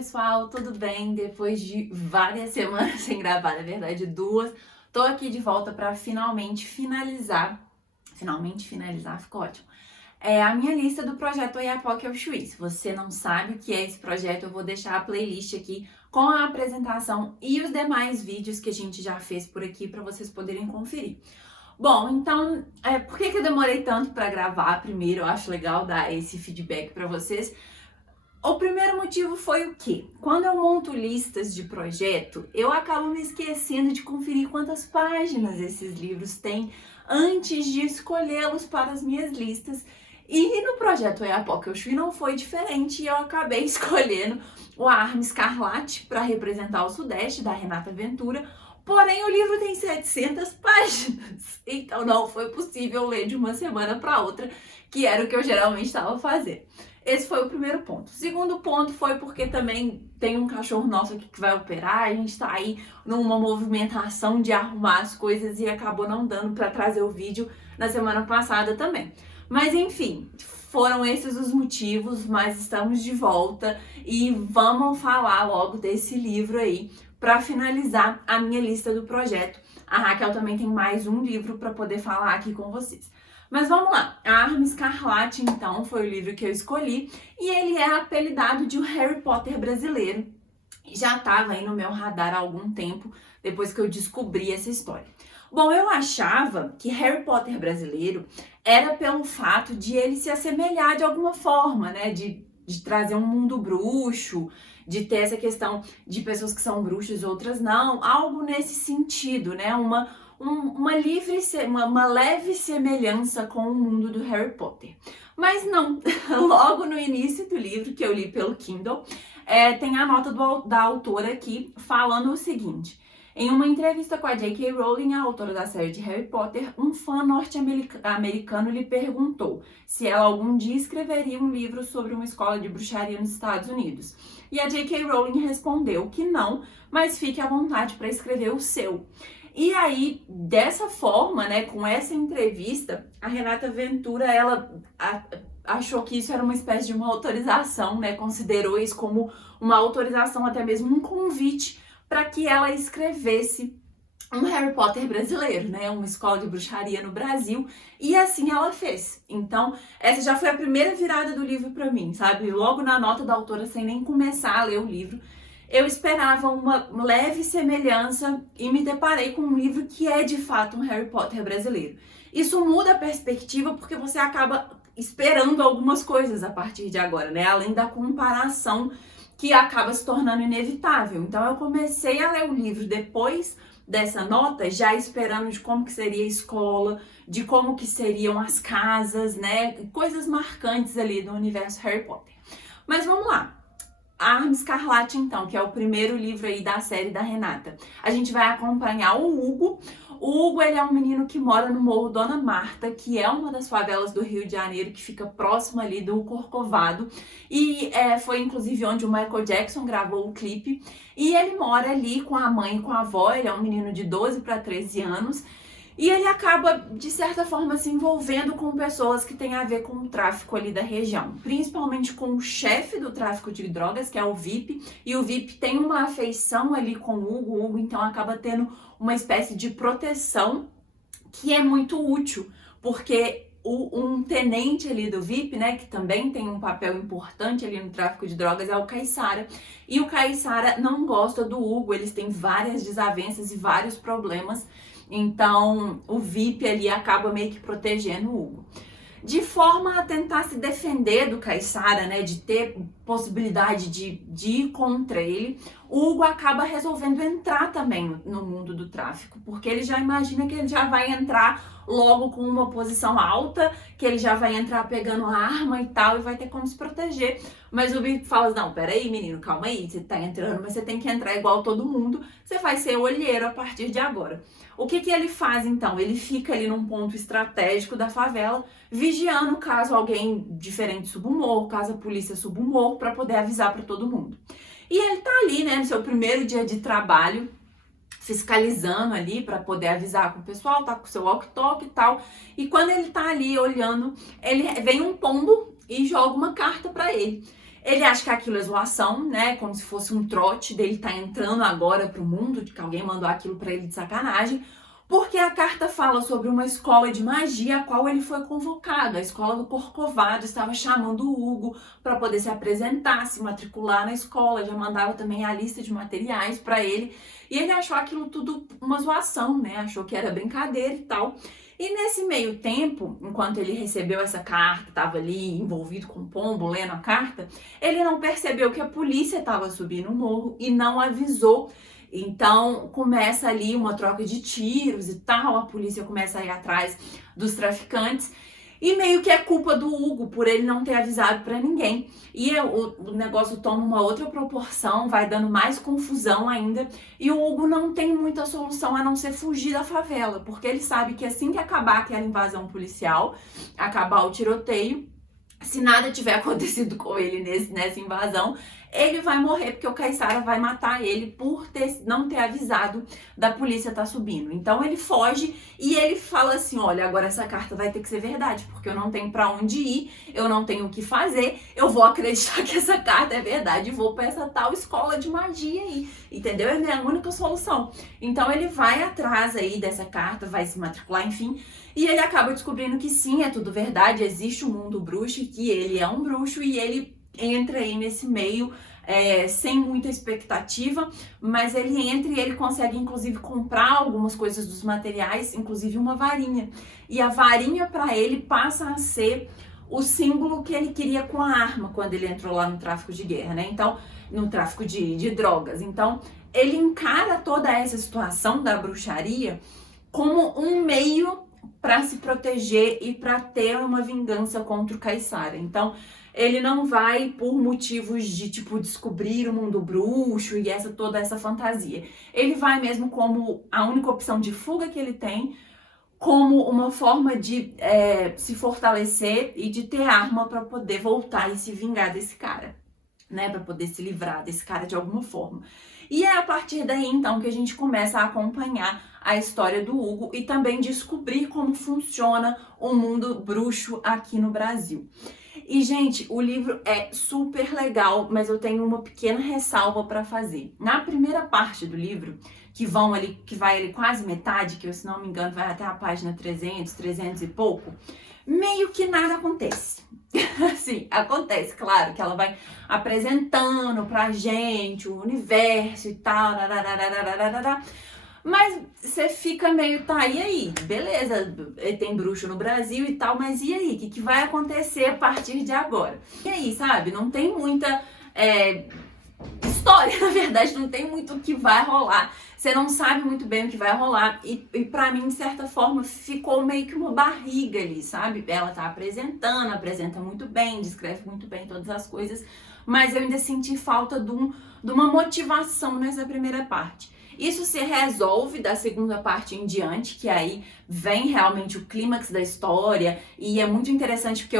pessoal, tudo bem? Depois de várias semanas sem gravar, na verdade 2, tô aqui de volta para finalmente finalizar, ficou ótimo, a minha lista do projeto Oiapoque ao Chuí. Se você não sabe o que é esse projeto, eu vou deixar a playlist aqui com a apresentação e os demais vídeos que a gente já fez por aqui para vocês poderem conferir. Bom, então, por que eu demorei tanto para gravar? Primeiro, eu acho legal dar esse feedback para vocês. O primeiro motivo foi o quê? Quando eu monto listas de projeto, eu acabo me esquecendo de conferir quantas páginas esses livros têm antes de escolhê-los para as minhas listas. E no projeto Oiapoque ao Chuí não foi diferente, e eu acabei escolhendo o A Arma Escarlate para representar o Sudeste, da Renata Ventura. Porém, o livro tem 700 páginas, então não foi possível ler de uma semana para outra, que era o que eu geralmente estava fazendo. Esse foi o primeiro ponto. O segundo ponto foi porque também tem um cachorro nosso aqui que vai operar, a gente tá aí numa movimentação de arrumar as coisas e acabou não dando para trazer o vídeo na semana passada também. Mas enfim, foram esses os motivos, mas estamos de volta e vamos falar logo desse livro aí para finalizar a minha lista do projeto. A Raquel também tem mais um livro para poder falar aqui com vocês. Mas vamos lá, A Arma Escarlate, então, foi o livro que eu escolhi e ele é apelidado de o Harry Potter brasileiro. Já estava aí no meu radar há algum tempo, depois que eu descobri essa história. Bom, eu achava que Harry Potter brasileiro era pelo fato de ele se assemelhar de alguma forma, né, de trazer um mundo bruxo, de ter essa questão de pessoas que são bruxas e outras não, algo nesse sentido, né, uma leve semelhança com o mundo do Harry Potter. Mas não, logo no início do livro, que eu li pelo Kindle, tem a nota da autora aqui falando o seguinte: em uma entrevista com a J.K. Rowling, a autora da série de Harry Potter, um fã norte-americano lhe perguntou se ela algum dia escreveria um livro sobre uma escola de bruxaria nos Estados Unidos. E a J.K. Rowling respondeu que não, mas fique à vontade para escrever o seu. E aí, dessa forma, né, com essa entrevista, a Renata Ventura, ela achou que isso era uma espécie de uma autorização, né, considerou isso como uma autorização, até mesmo um convite para que ela escrevesse um Harry Potter brasileiro, né, uma escola de bruxaria no Brasil, e assim ela fez. Então, essa já foi a primeira virada do livro para mim, sabe? Logo na nota da autora, sem nem começar a ler o livro, eu esperava uma leve semelhança e me deparei com um livro que é de fato um Harry Potter brasileiro. Isso muda a perspectiva porque você acaba esperando algumas coisas a partir de agora, né? Além da comparação que acaba se tornando inevitável. Então eu comecei a ler o livro depois dessa nota, já esperando de como que seria a escola, de como que seriam as casas, né? Coisas marcantes ali do universo Harry Potter. Mas vamos lá. A Arma Escarlate, então, que é o primeiro livro aí da série da Renata. A gente vai acompanhar o Hugo. O Hugo, ele é um menino que mora no Morro Dona Marta, que é uma das favelas do Rio de Janeiro, que fica próximo ali do Corcovado. E foi, inclusive, onde o Michael Jackson gravou o clipe. E ele mora ali com a mãe e com a avó. Ele é um menino de 12 para 13 anos. E ele acaba, de certa forma, se envolvendo com pessoas que têm a ver com o tráfico ali da região. Principalmente com o chefe do tráfico de drogas, que é o VIP. E o VIP tem uma afeição ali com o Hugo, então acaba tendo uma espécie de proteção que é muito útil. Porque um tenente ali do VIP, né, que também tem um papel importante ali no tráfico de drogas, é o Caissara. E o Caissara não gosta do Hugo, eles têm várias desavenças e vários problemas. Então, o VIP ali acaba meio que protegendo o Hugo. De forma a tentar se defender do Caissara, né, de ter possibilidade de ir contra ele, o Hugo acaba resolvendo entrar também no mundo do tráfico, porque ele já imagina que ele já vai entrar logo com uma posição alta, que ele já vai entrar pegando a arma e tal, e vai ter como se proteger. Mas o VIP fala, não, peraí, menino, calma aí, você tá entrando, mas você tem que entrar igual todo mundo, você vai ser olheiro a partir de agora. O que ele faz, então? Ele fica ali num ponto estratégico da favela, vigiando caso alguém diferente suba o morro, caso a polícia suba o morro, para poder avisar para todo mundo. E ele tá ali, né, no seu primeiro dia de trabalho, fiscalizando ali para poder avisar com o pessoal, tá com o seu walkie-talkie e tal. E quando ele tá ali olhando, vem um pombo e joga uma carta para ele. Ele acha que aquilo é zoação, né? Como se fosse um trote dele tá entrando agora pro mundo, de que alguém mandou aquilo pra ele de sacanagem. Porque a carta fala sobre uma escola de magia a qual ele foi convocado. A escola do Corcovado estava chamando o Hugo para poder se apresentar, se matricular na escola, já mandava também a lista de materiais para ele. E ele achou aquilo tudo uma zoação, né? Achou que era brincadeira e tal. E nesse meio tempo, enquanto ele recebeu essa carta, estava ali envolvido com o pombo, lendo a carta, ele não percebeu que a polícia estava subindo o morro e não avisou. Então começa ali uma troca de tiros e tal, a polícia começa a ir atrás dos traficantes e meio que é culpa do Hugo por ele não ter avisado pra ninguém. E o negócio toma uma outra proporção, vai dando mais confusão ainda, e o Hugo não tem muita solução a não ser fugir da favela, porque ele sabe que assim que acabar aquela invasão policial, acabar o tiroteio, se nada tiver acontecido com ele nessa invasão, ele vai morrer, porque o Caiçara vai matar ele por não ter avisado da polícia tá subindo. Então ele foge e ele fala assim, olha, agora essa carta vai ter que ser verdade, porque eu não tenho pra onde ir, eu não tenho o que fazer, eu vou acreditar que essa carta é verdade e vou pra essa tal escola de magia aí, entendeu? É a minha única solução. Então ele vai atrás aí dessa carta, vai se matricular, enfim, e ele acaba descobrindo que sim, é tudo verdade, existe o mundo bruxo e que ele é um bruxo e ele entra aí nesse meio sem muita expectativa, mas ele entra e ele consegue inclusive comprar algumas coisas dos materiais, inclusive uma varinha. E a varinha para ele passa a ser o símbolo que ele queria com a arma quando ele entrou lá no tráfico de guerra, né? Então, no tráfico de drogas. Então, ele encara toda essa situação da bruxaria como um meio para se proteger e para ter uma vingança contra o Caiçara. Então, ele não vai por motivos de, tipo, descobrir o mundo bruxo e toda essa fantasia. Ele vai mesmo como a única opção de fuga que ele tem, como uma forma de se fortalecer e de ter arma para poder voltar e se vingar desse cara, né? Para poder se livrar desse cara de alguma forma. E é a partir daí, então, que a gente começa a acompanhar a história do Hugo e também descobrir como funciona o mundo bruxo aqui no Brasil. E, gente, o livro é super legal, mas eu tenho uma pequena ressalva para fazer. Na primeira parte do livro, que vai ali quase metade, que eu, se não me engano, vai até a página 300 e pouco, meio que nada acontece. Sim, acontece, claro, que ela vai apresentando pra gente o universo e tal, mas você fica meio, tá, e aí? Beleza, tem bruxo no Brasil e tal, mas e aí? O que vai acontecer a partir de agora? E aí, sabe? Não tem muita história, na verdade, não tem muito o que vai rolar. Você não sabe muito bem o que vai rolar. E pra mim, de certa forma, ficou meio que uma barriga ali, sabe? Ela tá apresentando, apresenta muito bem, descreve muito bem todas as coisas, mas eu ainda senti falta de uma motivação nessa primeira parte. Isso se resolve da segunda parte em diante, que aí vem realmente o clímax da história, e é muito interessante porque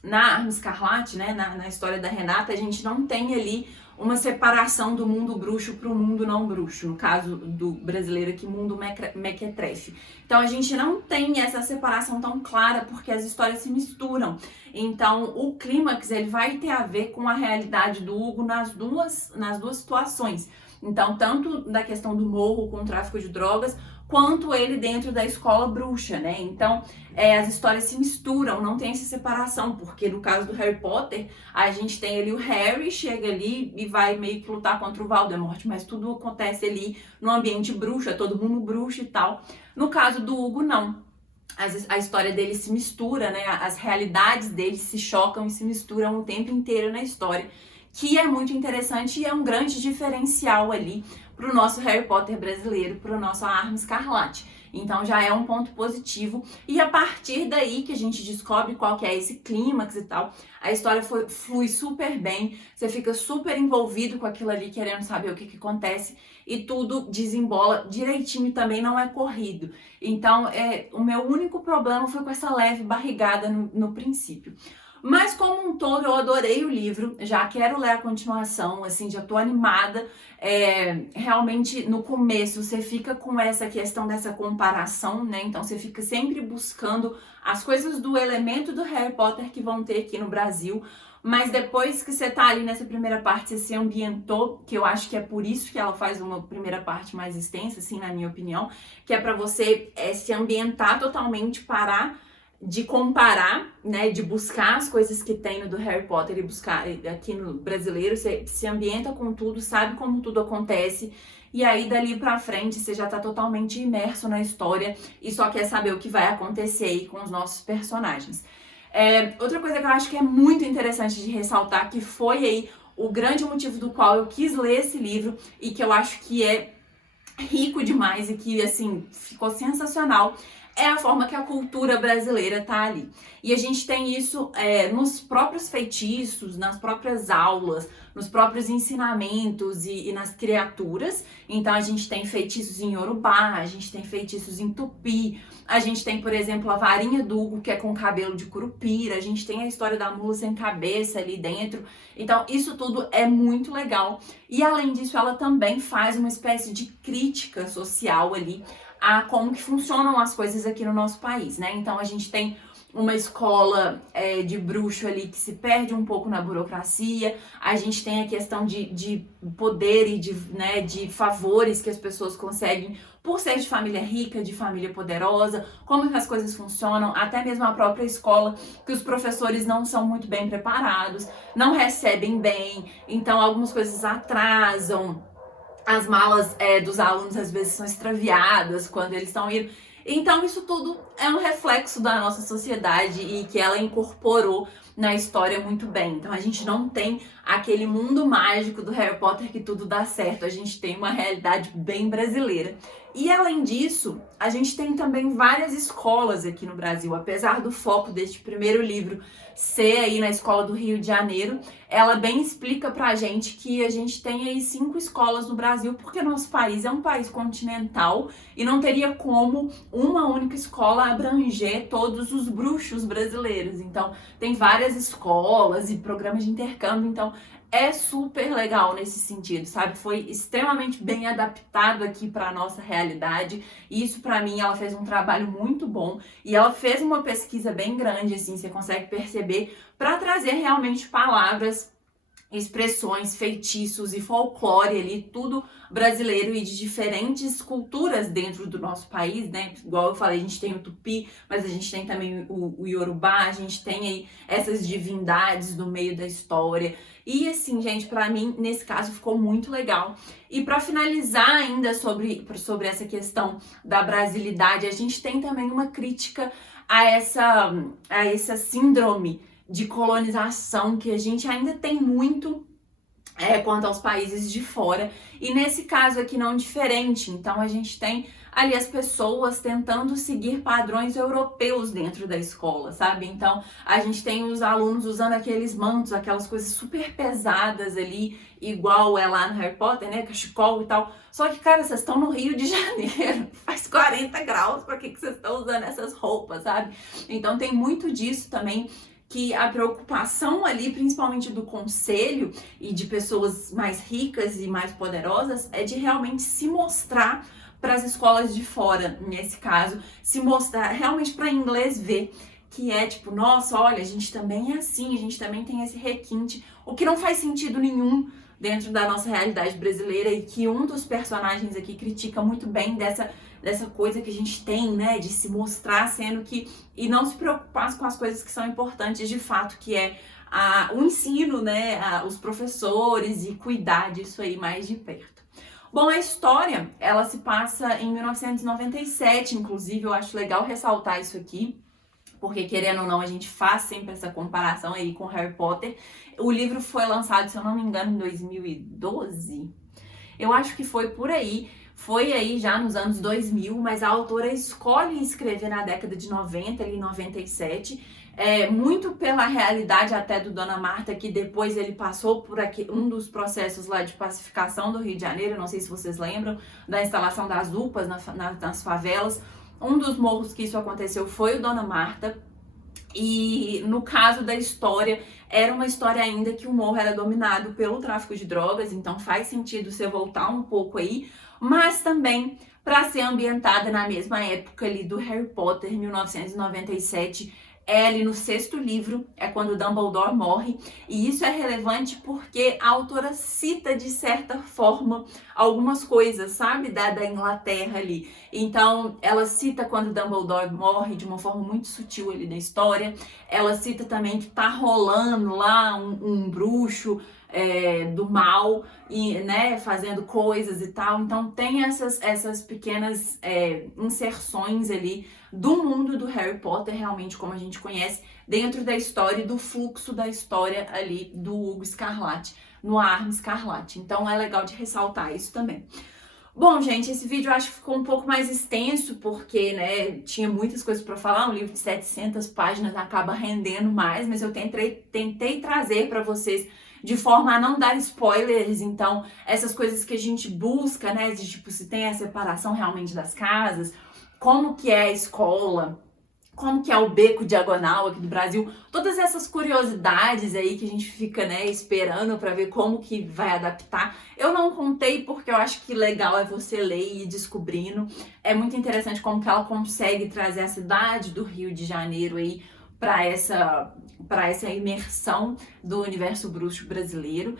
na Arma Escarlate, né, na história da Renata, a gente não tem ali uma separação do mundo bruxo para o mundo não bruxo, no caso do brasileiro aqui, mundo mequetrefe. Então a gente não tem essa separação tão clara porque as histórias se misturam. Então o clímax ele vai ter a ver com a realidade do Hugo nas duas situações. Então, tanto da questão do morro com o tráfico de drogas, quanto ele dentro da escola bruxa, né? Então, as histórias se misturam, não tem essa separação, porque no caso do Harry Potter, a gente tem ali o Harry, chega ali e vai meio que lutar contra o Voldemort, mas tudo acontece ali no ambiente bruxo, é todo mundo bruxo e tal. No caso do Hugo, não. A história dele se mistura, né? As realidades dele se chocam e se misturam o tempo inteiro na história, que é muito interessante e é um grande diferencial ali para o nosso Harry Potter brasileiro, para o nosso Arma Escarlate. Então já é um ponto positivo, e a partir daí que a gente descobre qual que é esse clímax e tal, a história flui super bem, você fica super envolvido com aquilo ali, querendo saber o que acontece, e tudo desembola direitinho, também não é corrido. Então o meu único problema foi com essa leve barrigada no princípio. Mas como um todo, eu adorei o livro, já quero ler a continuação, assim, já tô animada. Realmente, no começo, você fica com essa questão dessa comparação, né? Então, você fica sempre buscando as coisas do elemento do Harry Potter que vão ter aqui no Brasil. Mas depois que você tá ali nessa primeira parte, você se ambientou, que eu acho que é por isso que ela faz uma primeira parte mais extensa, assim, na minha opinião, que é pra você se ambientar totalmente, parar de comparar, né, de buscar as coisas que tem no do Harry Potter e buscar aqui no brasileiro, você se ambienta com tudo, sabe como tudo acontece, e aí dali pra frente você já tá totalmente imerso na história e só quer saber o que vai acontecer aí com os nossos personagens. Outra coisa que eu acho que é muito interessante de ressaltar, que foi aí o grande motivo do qual eu quis ler esse livro e que eu acho que é rico demais e que, assim, ficou sensacional, é a forma que a cultura brasileira tá ali. E a gente tem isso nos próprios feitiços, nas próprias aulas, nos próprios ensinamentos e nas criaturas. Então a gente tem feitiços em Yorubá, a gente tem feitiços em Tupi, a gente tem, por exemplo, a varinha do Hugo, que é com cabelo de curupira, a gente tem a história da mula sem cabeça ali dentro. Então isso tudo é muito legal. E além disso, ela também faz uma espécie de crítica social ali a como que funcionam as coisas aqui no nosso país, né? Então a gente tem uma escola de bruxo ali que se perde um pouco na burocracia, a gente tem a questão de poder e de favores que as pessoas conseguem por ser de família rica, de família poderosa, como que as coisas funcionam, até mesmo a própria escola, que os professores não são muito bem preparados, não recebem bem, então algumas coisas atrasam. As malas dos alunos às vezes são extraviadas quando eles estão indo. Então isso tudo é um reflexo da nossa sociedade e que ela incorporou na história muito bem. Então a gente não tem aquele mundo mágico do Harry Potter que tudo dá certo. A gente tem uma realidade bem brasileira. E além disso, a gente tem também várias escolas aqui no Brasil. Apesar do foco deste primeiro livro ser aí na escola do Rio de Janeiro, ela bem explica pra gente que a gente tem aí 5 escolas no Brasil, porque nosso país é um país continental e não teria como uma única escola abranger todos os bruxos brasileiros. Então, tem várias escolas e programas de intercâmbio, então é super legal nesse sentido, sabe? Foi extremamente bem adaptado aqui para a nossa realidade. E isso, para mim, ela fez um trabalho muito bom. E ela fez uma pesquisa bem grande, assim, você consegue perceber, para trazer realmente palavras, expressões, feitiços e folclore ali, tudo brasileiro e de diferentes culturas dentro do nosso país, né? Igual eu falei, a gente tem o Tupi, mas a gente tem também o Yorubá, a gente tem aí essas divindades no meio da história. E assim, gente, pra mim, nesse caso, ficou muito legal. E pra finalizar ainda sobre essa questão da brasilidade, a gente tem também uma crítica a essa síndrome de colonização que a gente ainda tem muito quanto aos países de fora, e nesse caso aqui não diferente. Então a gente tem ali as pessoas tentando seguir padrões europeus dentro da escola, sabe? Então a gente tem os alunos usando aqueles mantos, aquelas coisas super pesadas ali, igual é lá no Harry Potter, né? Cachecol e tal. Só que, cara, vocês estão no Rio de Janeiro, faz 40 graus, pra que vocês estão usando essas roupas, sabe? Então tem muito disso também, que a preocupação ali, principalmente do conselho e de pessoas mais ricas e mais poderosas, é de realmente se mostrar para as escolas de fora, nesse caso, se mostrar realmente para inglês ver que é tipo, nossa, olha, a gente também é assim, a gente também tem esse requinte, o que não faz sentido nenhum dentro da nossa realidade brasileira, e que um dos personagens aqui critica muito bem dessa coisa que a gente tem, né, de se mostrar, sendo que, e não se preocupar com as coisas que são importantes de fato, que é o ensino, né, os professores, e cuidar disso aí mais de perto. Bom, a história, ela se passa em 1997, inclusive, eu acho legal ressaltar isso aqui, porque querendo ou não, a gente faz sempre essa comparação aí com Harry Potter. O livro foi lançado, se eu não me engano, em 2012. Eu acho que foi por aí. Foi aí já nos anos 2000, mas a autora escolhe escrever na década de 90, ali em 97, muito pela realidade até do Dona Marta, que depois ele passou por aqui, um dos processos lá de pacificação do Rio de Janeiro, não sei se vocês lembram, da instalação das UPAs nas favelas. Um dos morros que isso aconteceu foi o Dona Marta. E no caso da história, era uma história ainda que o morro era dominado pelo tráfico de drogas, então faz sentido você voltar um pouco aí, mas também para ser ambientada na mesma época ali do Harry Potter, 1997, é ali no 6º livro, é quando Dumbledore morre, e isso é relevante porque a autora cita, de certa forma, algumas coisas, sabe, da Inglaterra ali. Então, ela cita quando Dumbledore morre de uma forma muito sutil ali na história, ela cita também que tá rolando lá um bruxo do mal, e, né, fazendo coisas e tal. Então tem essas pequenas inserções ali do mundo do Harry Potter, realmente como a gente conhece, dentro da história e do fluxo da história ali do Hugo Escarlate, no Arma Escarlate. Então é legal de ressaltar isso também. Bom, gente, esse vídeo eu acho que ficou um pouco mais extenso, porque, né, tinha muitas coisas para falar, um livro de 700 páginas acaba rendendo mais, mas eu tentei trazer para vocês de forma a não dar spoilers. Então, essas coisas que a gente busca, né, de tipo, se tem a separação realmente das casas, como que é a escola, como que é o beco diagonal aqui do Brasil, todas essas curiosidades aí que a gente fica, né, esperando para ver como que vai adaptar. Eu não contei porque eu acho que legal é você ler e ir descobrindo. É muito interessante como que ela consegue trazer a cidade do Rio de Janeiro aí para essa imersão do universo bruxo brasileiro.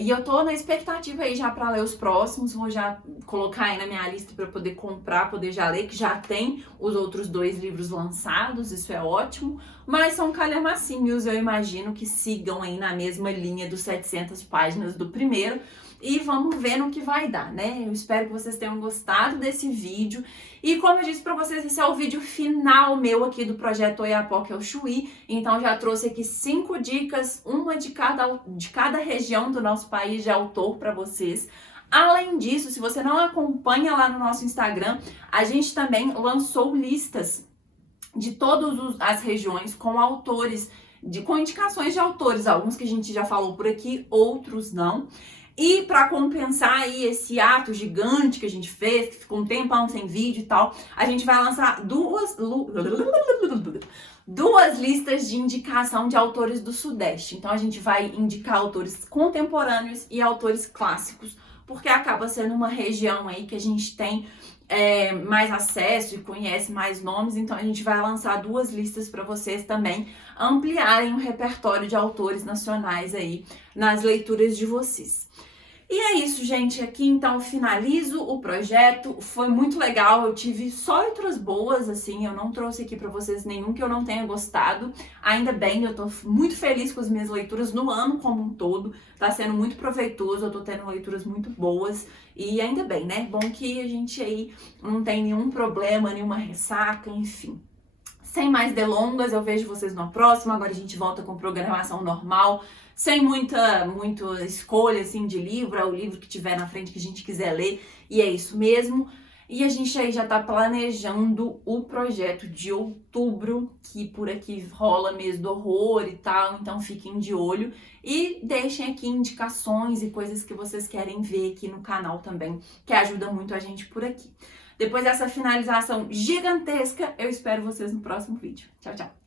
E eu tô na expectativa aí já para ler os próximos, vou já colocar aí na minha lista para poder comprar, poder já ler, que já tem os outros 2 livros lançados, isso é ótimo, mas são calhamacinhos, eu imagino que sigam aí na mesma linha dos 700 páginas do primeiro, e vamos ver no que vai dar, né? Eu espero que vocês tenham gostado desse vídeo. E como eu disse pra vocês, esse é o vídeo final meu aqui do projeto Oiapoque ao Chuí. Então já trouxe aqui 5 dicas, uma de cada região do nosso país de autor pra vocês. Além disso, se você não acompanha lá no nosso Instagram, a gente também lançou listas de todas as regiões com autores, com indicações de autores, alguns que a gente já falou por aqui, outros não. E para compensar aí esse ato gigante que a gente fez, que ficou um tempão sem vídeo e tal, a gente vai lançar duas listas de indicação de autores do Sudeste. Então a gente vai indicar autores contemporâneos e autores clássicos, porque acaba sendo uma região aí que a gente tem mais acesso e conhece mais nomes. Então a gente vai lançar 2 listas para vocês também ampliarem o repertório de autores nacionais aí nas leituras de vocês. E é isso, gente. Aqui então finalizo o projeto. Foi muito legal. Eu tive só leituras boas, assim. Eu não trouxe aqui pra vocês nenhum que eu não tenha gostado. Ainda bem, eu tô muito feliz com as minhas leituras no ano como um todo. Tá sendo muito proveitoso. Eu tô tendo leituras muito boas. E ainda bem, né? Bom que a gente aí não tem nenhum problema, nenhuma ressaca, enfim. Sem mais delongas, eu vejo vocês no próximo. Agora a gente volta com programação normal, sem muita escolha assim de livro, é o livro que tiver na frente que a gente quiser ler, e é isso mesmo. E a gente aí já tá planejando o projeto de outubro, que por aqui rola mês do horror e tal, então fiquem de olho e deixem aqui indicações e coisas que vocês querem ver aqui no canal também, que ajuda muito a gente por aqui. Depois dessa finalização gigantesca, eu espero vocês no próximo vídeo. Tchau, tchau!